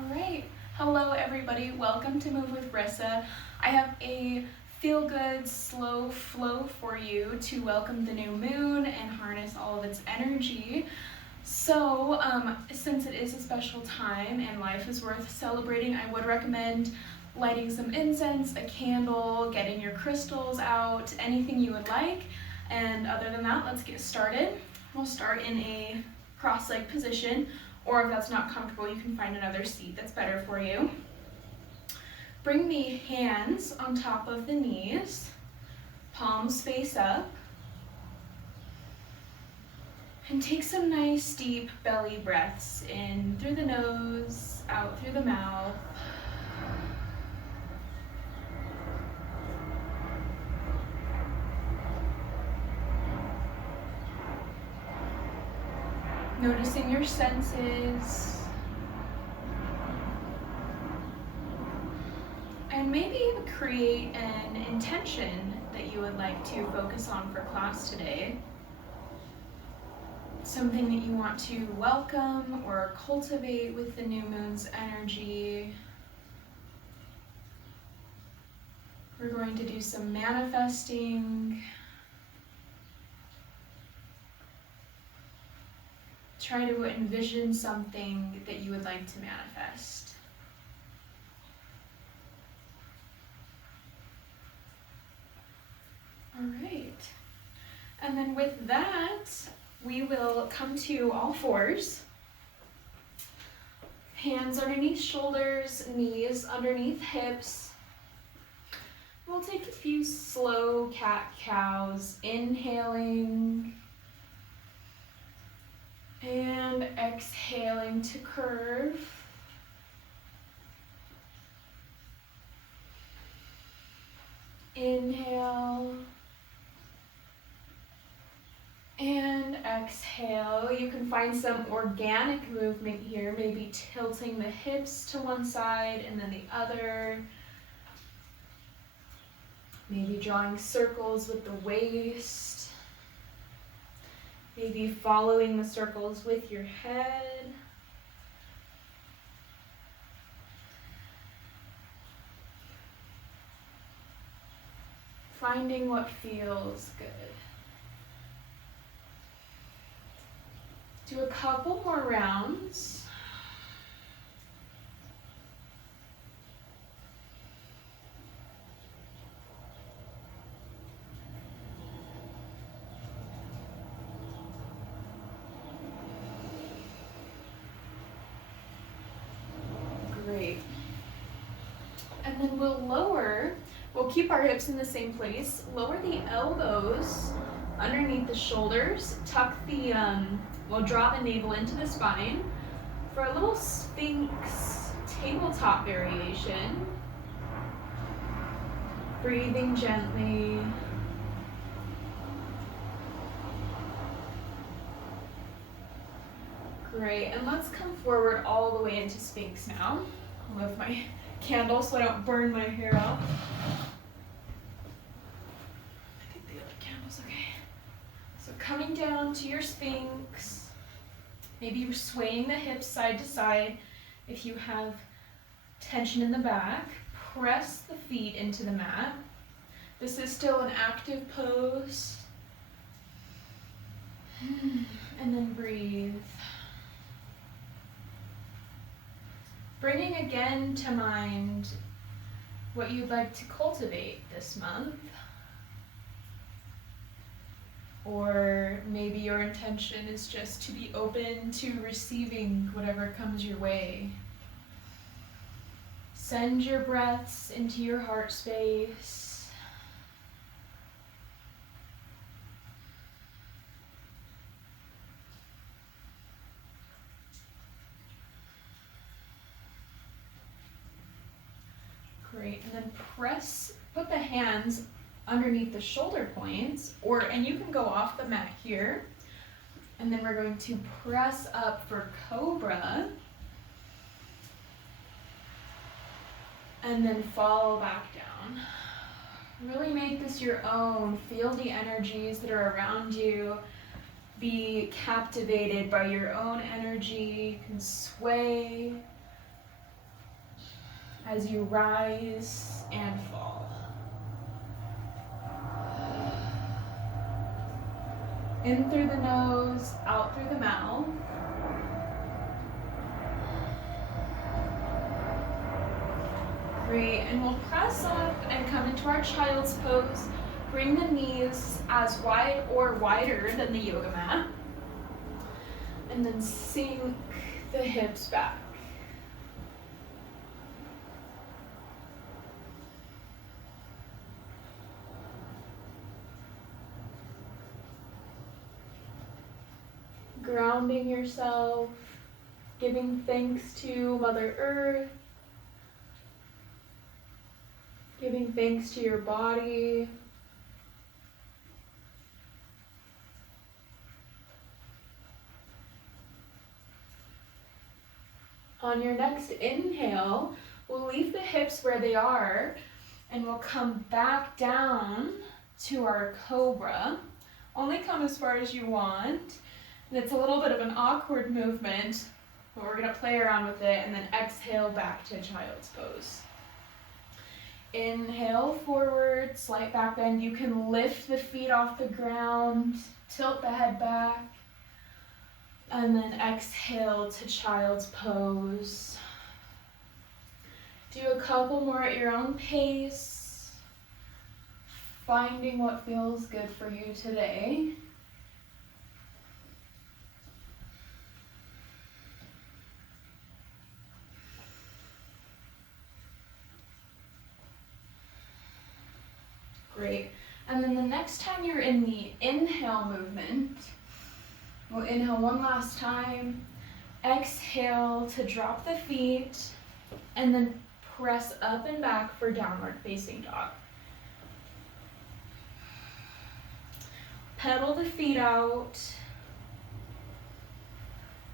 All right. Hello, everybody. Welcome to Move with Rissa. I have a feel-good, slow flow for you to welcome the new moon and harness all of its energy. So, since it is a special time and life is worth celebrating, I would recommend lighting some incense, a candle, getting your crystals out, anything you would like. And other than that, let's get started. We'll start in a cross-leg position, or if that's not comfortable, you can find another seat that's better for you. Bring the hands on top of the knees, palms face up, and take some nice deep belly breaths in through the nose, out through the mouth. Noticing your senses. And maybe create an intention that you would like to focus on for class today. Something that you want to welcome or cultivate with the new moon's energy. We're going to do some manifesting. Try to envision something that you would like to manifest. All right. And then with that, we will come to all fours. Hands underneath shoulders, knees underneath hips. We'll take a few slow cat-cows, inhaling and exhaling to curve. Inhale and exhale. You can find some organic movement here, maybe tilting the hips to one side and then the other. Maybe drawing circles with the waist. Maybe following the circles with your head. Finding what feels good. Do a couple more rounds. Great. And then we'll keep our hips in the same place. Lower the elbows underneath the shoulders. Tuck the, we'll draw the navel into the spine for a little Sphinx tabletop variation. Breathing gently. Great, and let's come forward all the way into Sphinx now. I'll lift my candle so I don't burn my hair off. I think the other candle's okay. So coming down to your Sphinx, maybe you're swaying the hips side to side. If you have tension in the back, press the feet into the mat. This is still an active pose. And then breathe. Bringing again to mind what you'd like to cultivate this month. Or maybe your intention is just to be open to receiving whatever comes your way. Send your breaths into your heart space. Great, and then put the hands underneath the shoulder points, and you can go off the mat here. And then we're going to press up for Cobra. And then fall back down. Really make this your own. Feel the energies that are around you. Be captivated by your own energy. You can sway as you rise and fall. In through the nose, out through the mouth. Great, and we'll press up and come into our child's pose. Bring the knees as wide or wider than the yoga mat. And then sink the hips back. Grounding yourself, giving thanks to Mother Earth, giving thanks to your body. On your next inhale, we'll leave the hips where they are and we'll come back down to our cobra. Only come as far as you want. And it's a little bit of an awkward movement, but we're gonna play around with it and then exhale back to child's pose. Inhale forward, slight back bend. You can lift the feet off the ground, tilt the head back, and then exhale to child's pose. Do a couple more at your own pace, finding what feels good for you today. Great. And then the next time you're in the inhale movement, we'll inhale one last time, exhale to drop the feet, and then press up and back for downward facing dog. Pedal the feet out.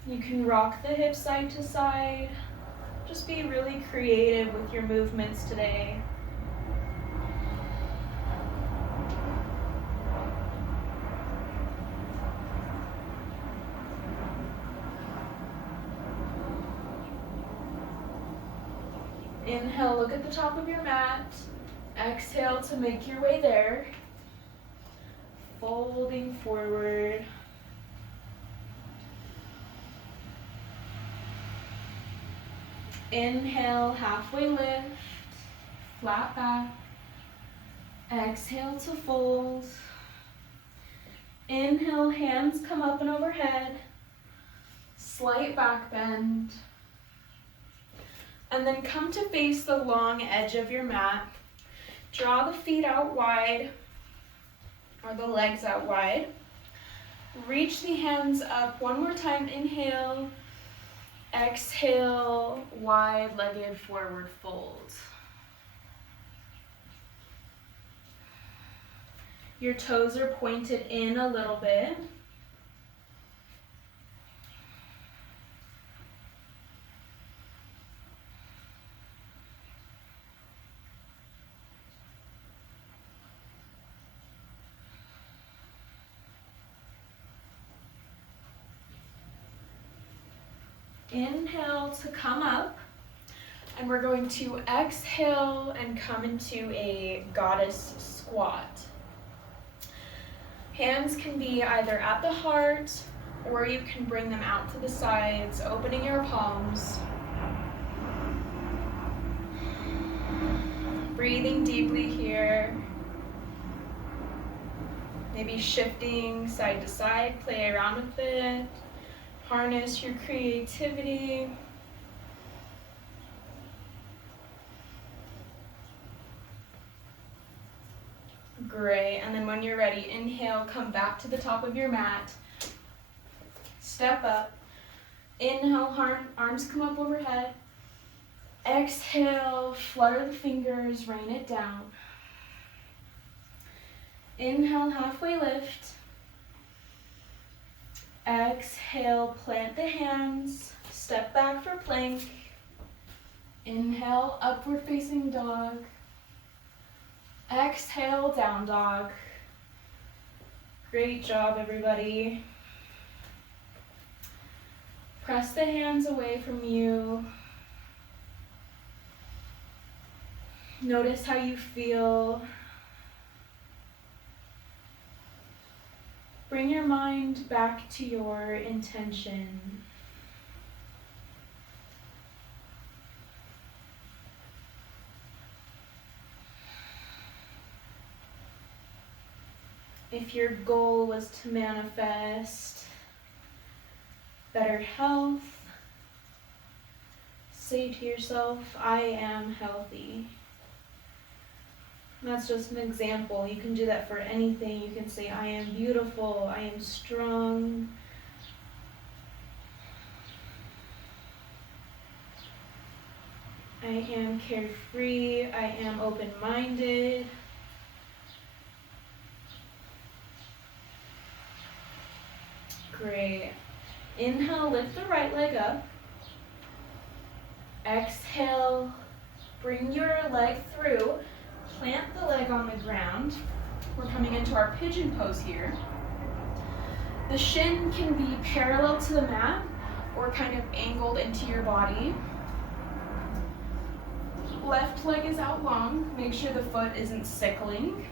You can rock the hips side to side. Just be really creative with your movements today. Inhale, look at the top of your mat. Exhale to make your way there. Folding forward. Inhale, halfway lift, flat back. Exhale to fold. Inhale, hands come up and overhead. Slight back bend. And then come to face the long edge of your mat. Draw the feet out wide, or the legs out wide. Reach the hands up one more time. Inhale. Exhale, wide-legged forward fold. Your toes are pointed in a little bit. Inhale to come up, and we're going to exhale and come into a goddess squat. Hands can be either at the heart, or you can bring them out to the sides, opening your palms. Breathing deeply here. Maybe shifting side to side, play around with it. Harness your creativity. Great, and then when you're ready, inhale, come back to the top of your mat. Step up. Inhale, arms come up overhead. Exhale, flutter the fingers, rain it down. Inhale, halfway lift. Exhale, plant the hands, step back for plank. Inhale, upward facing dog. Exhale, down dog. Great job, everybody. Press the hands away from you. Notice how you feel. Bring your mind back to your intention. If your goal was to manifest better health, say to yourself, I am healthy. And that's just an example. You can do that for anything. You can say, I am beautiful, I am strong. I am carefree, I am open-minded. Great. Inhale, lift the right leg up. Exhale, bring your leg through. Plant the leg on the ground. We're coming into our pigeon pose here. The shin can be parallel to the mat or kind of angled into your body. Left leg is out long. Make sure the foot isn't sickling.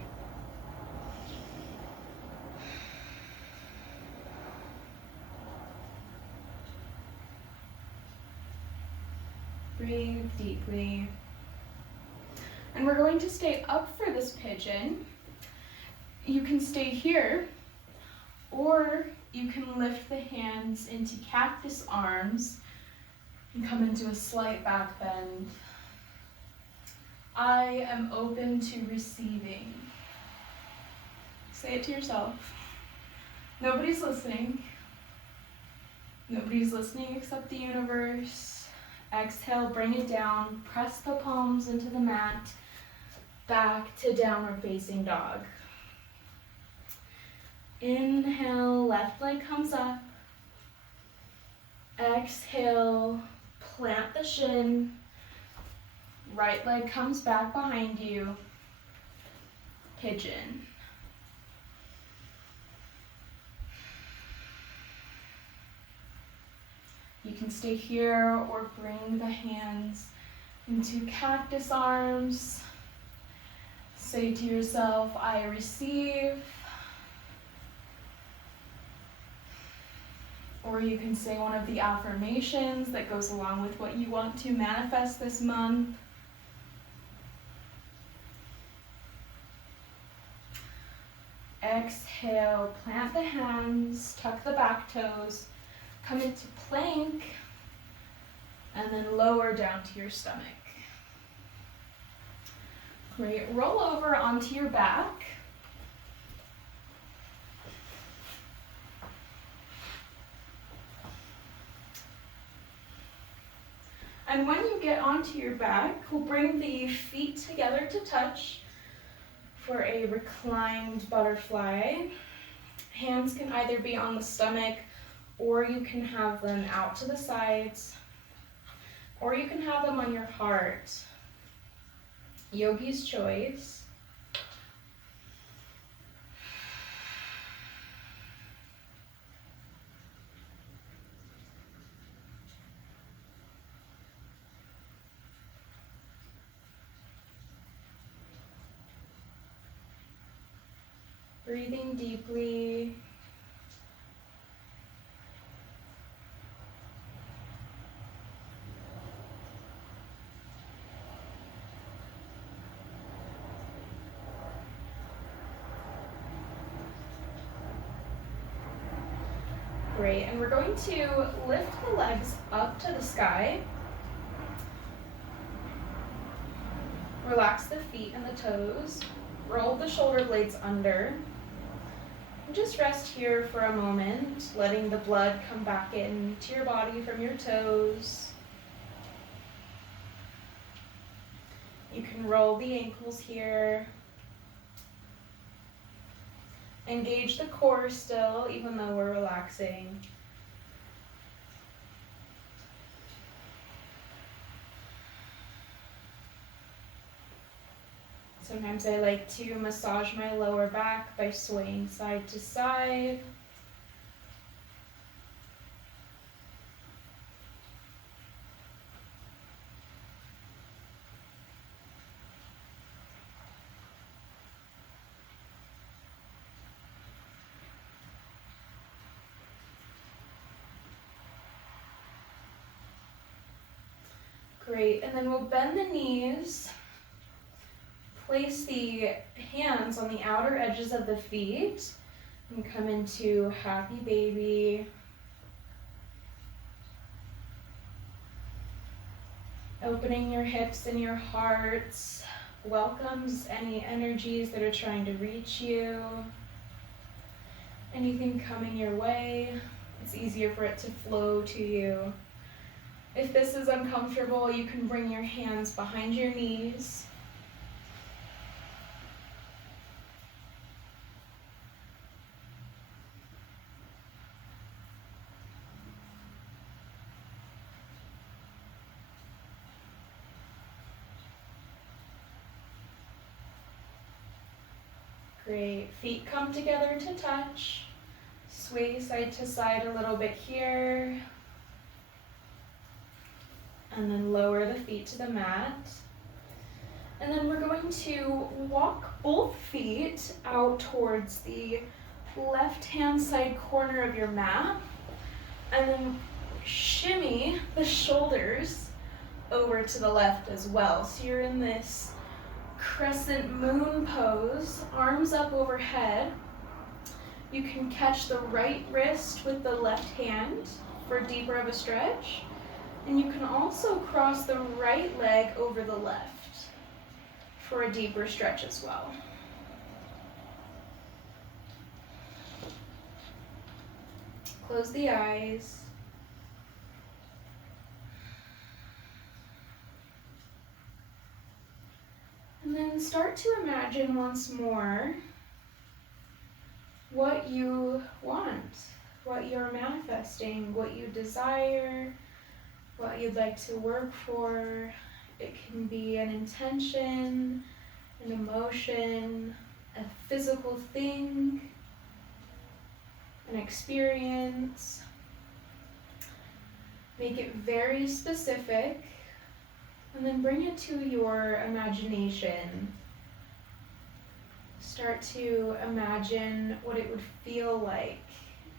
Breathe deeply. And we're going to stay up for this pigeon. You can stay here, or you can lift the hands into cactus arms and come into a slight back bend. I am open to receiving. Say it to yourself. Nobody's listening. Nobody's listening except the universe. Exhale, bring it down. Press the palms into the mat. Back to downward facing dog. Inhale, left leg comes up. Exhale, plant the shin. Right leg comes back behind you. Pigeon. You can stay here or bring the hands into cactus arms. Say to yourself, I receive. Or you can say one of the affirmations that goes along with what you want to manifest this month. Exhale, plant the hands, tuck the back toes, come into plank, and then lower down to your stomach. Great, roll over onto your back. And when you get onto your back, we'll bring the feet together to touch for a reclined butterfly. Hands can either be on the stomach, or you can have them out to the sides, or you can have them on your heart. Yogi's choice. Breathing deeply. Great, and we're going to lift the legs up to the sky. Relax the feet and the toes. Roll the shoulder blades under. And just rest here for a moment, letting the blood come back into your body from your toes. You can roll the ankles here. Engage the core still, even though we're relaxing. Sometimes I like to massage my lower back by swaying side to side. Great, and then we'll bend the knees. Place the hands on the outer edges of the feet and come into happy baby. Opening your hips and your hearts welcomes any energies that are trying to reach you. Anything coming your way, it's easier for it to flow to you. If this is uncomfortable, you can bring your hands behind your knees. Great, feet come together to touch. Sway side to side a little bit here. And then lower the feet to the mat. And then we're going to walk both feet out towards the left-hand side corner of your mat. And then shimmy the shoulders over to the left as well. So you're in this crescent moon pose, arms up overhead. You can catch the right wrist with the left hand for deeper of a stretch. And you can also cross the right leg over the left for a deeper stretch as well. Close the eyes. And then start to imagine once more what you want, what you're manifesting, what you desire, what you'd like to work for. It can be an intention, an emotion, a physical thing, an experience. Make it very specific. And then bring it to your imagination. Start to imagine what it would feel like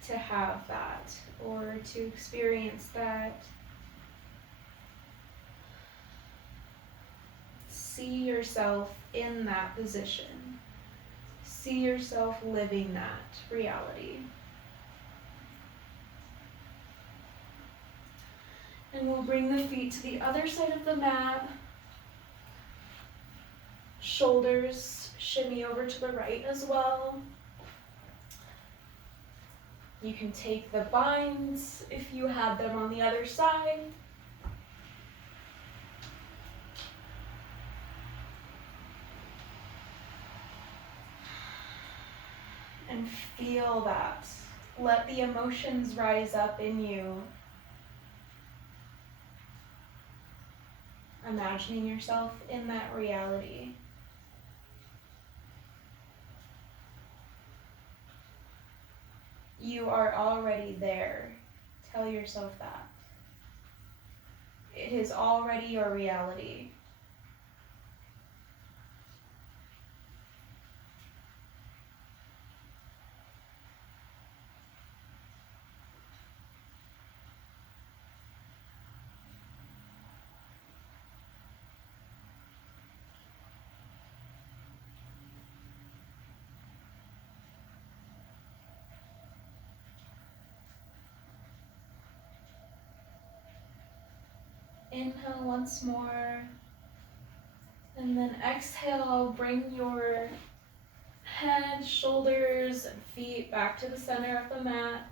to have that or to experience that. See yourself in that position. See yourself living that reality. And we'll bring the feet to the other side of the mat. Shoulders shimmy over to the right as well. You can take the binds if you had them on the other side. And feel that. Let the emotions rise up in you. Imagining yourself in that reality. You are already there. Tell yourself that. It is already your reality. Inhale once more, and then exhale, bring your head, shoulders, and feet back to the center of the mat.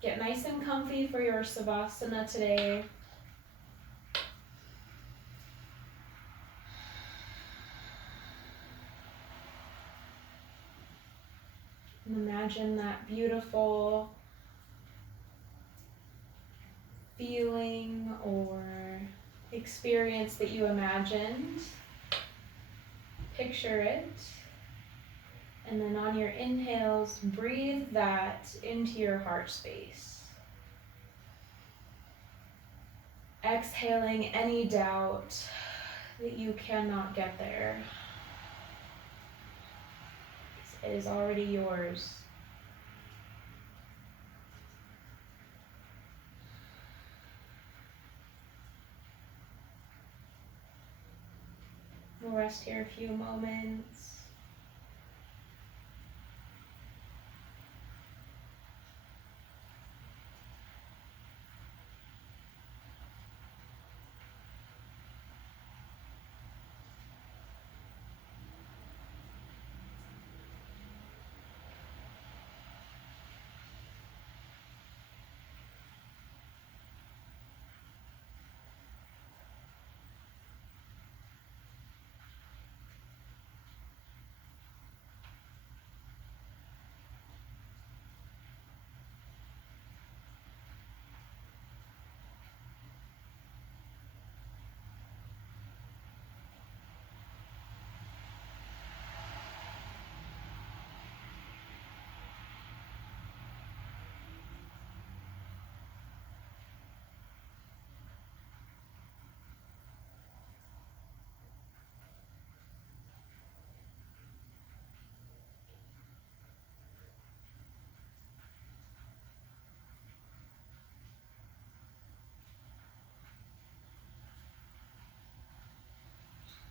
Get nice and comfy for your Savasana today. And imagine that beautiful feeling or experience that you imagined. Picture it. And then on your inhales, breathe that into your heart space. Exhaling any doubt that you cannot get there. It is already yours. We'll rest here a few moments.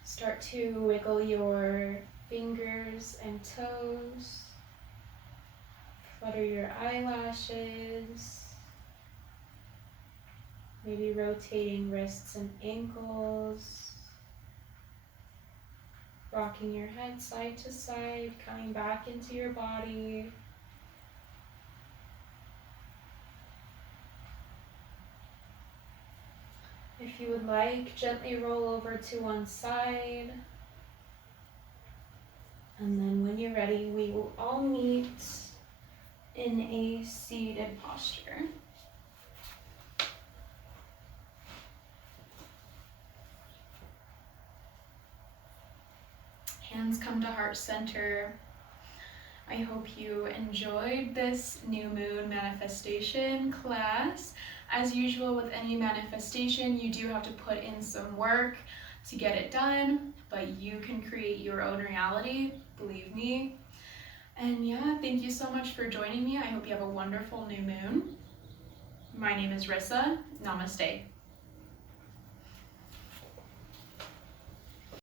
Start to wiggle your fingers and toes. Flutter your eyelashes. Maybe rotating wrists and ankles. Rocking your head side to side, coming back into your body. If you would like, gently roll over to one side. And then when you're ready, we will all meet in a seated posture. Hands come to heart center. I hope you enjoyed this new moon manifestation class. As usual with any manifestation, you do have to put in some work to get it done, but you can create your own reality, believe me. And yeah, thank you so much for joining me. I hope you have a wonderful new moon. My name is Rissa. Namaste.